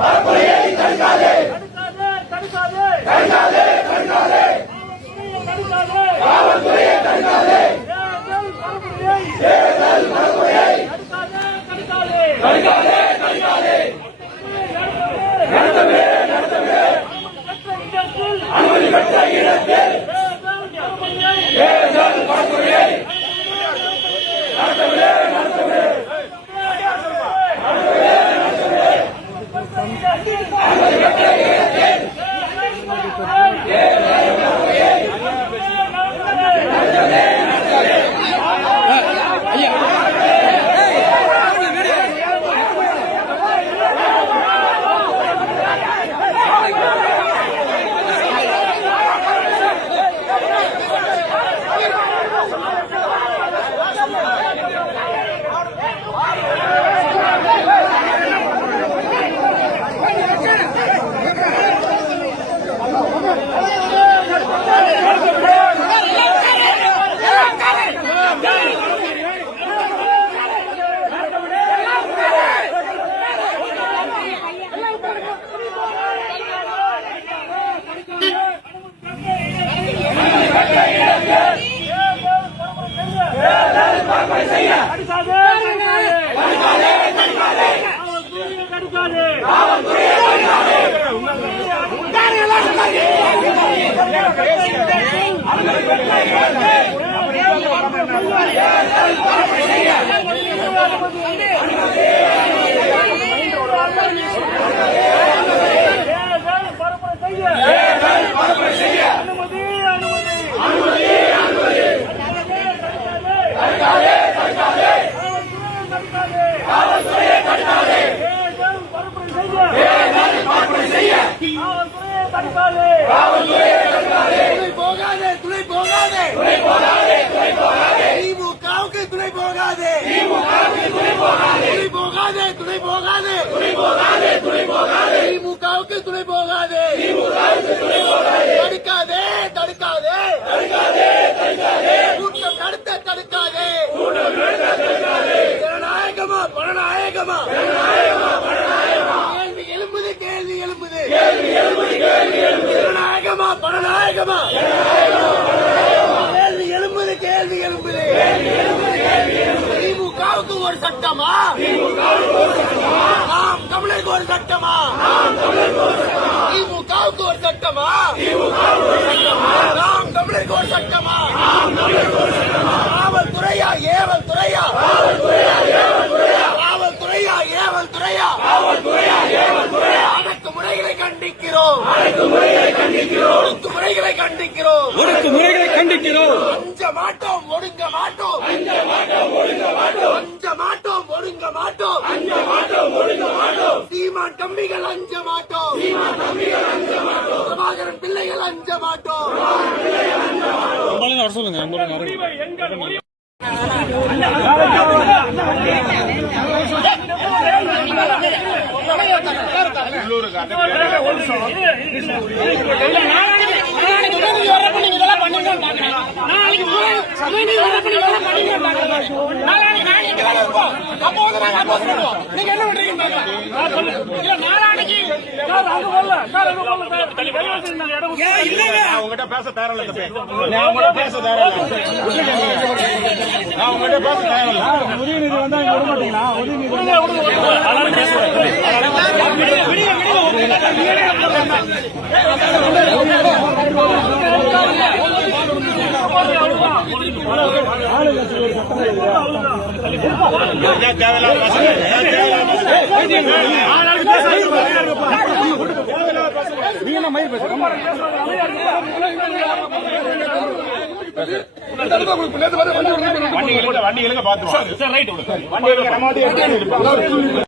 வனத்துறையை தடுக்காதே தடுக்காதே. தடுக்காதே. போகாதே துணை போகாதே துணை போகாதே துணை போகாதே. துணை போகாதே. துணை போகாதே துணை போகாதே. துணை போகாதே துணை போகாதே துணை போகாதே திமுகவுக்கு துணை போகாதே. துணை போகாதே தடுக்காதே தடுக்காதே. தடுக்காதே தடுக்காதே கூட்டம் நடத்த தடுக்காதே. கூட்டம் நடத்த தடுக்காதே ஜனநாயகமா பணநாயகமா? ஜனநாயகமா பணநாயகமா கேள்வி எழும்புது கேள்வி எழும்புது கேள்வி எழும்புது கேள்வி எழும்புது. ஜனநாயகமா பணநாயகமா? கேள்வி எழும்புது திமுகவுக்கு ஒரு சட்டமா? நாம் தமிழருக்கு ஒரு சட்டமா? திமுகவுக்கு ஒரு சட்டமா? நாம் தமிழருக்கு ஒரு சட்டமா? காவல்துறையா ஏவல் துறையா காவல்துறையா ஏவல் துறையா கண்டிக்கிறோம். அடக்குமுறைகளை கண்டிக்கிறோம். ஒடுக்கு முறைகளை கண்டிக்கிறோம். அஞ்ச மாட்டோம் ஒடுங்க மாட்டோம் அஞ்ச மாட்டோம் ஒடுங்க மாட்டோம் அஞ்ச மாட்டோம் ஒடுங்க மாட்டோம் அஞ்ச மாட்டோம் ஒடுங்க மாட்டோம் சீமான் தம்பிகள் அஞ்ச மாட்டோம். பிரபாகரன் பிள்ளைகள் அஞ்ச மாட்டோம். சொல்லுங்க நாளான்னைக்கு நாளான்னைக்கு உதயநிதி வர்றப்ப நீங்க இதெல்லாம் பண்ணுவீங்கன்னு பார்க்கிறேன். நாளைக்கு உதயநிதி நீங்க இதெல்லாம் இருப்போம். அப்போ வந்து நாங்க நீங்க என்ன உங்ககிட்ட பேச நான் உங்ககிட்ட பேச நான் உங்ககிட்ட பேச வண்டி வந்து எடுத்து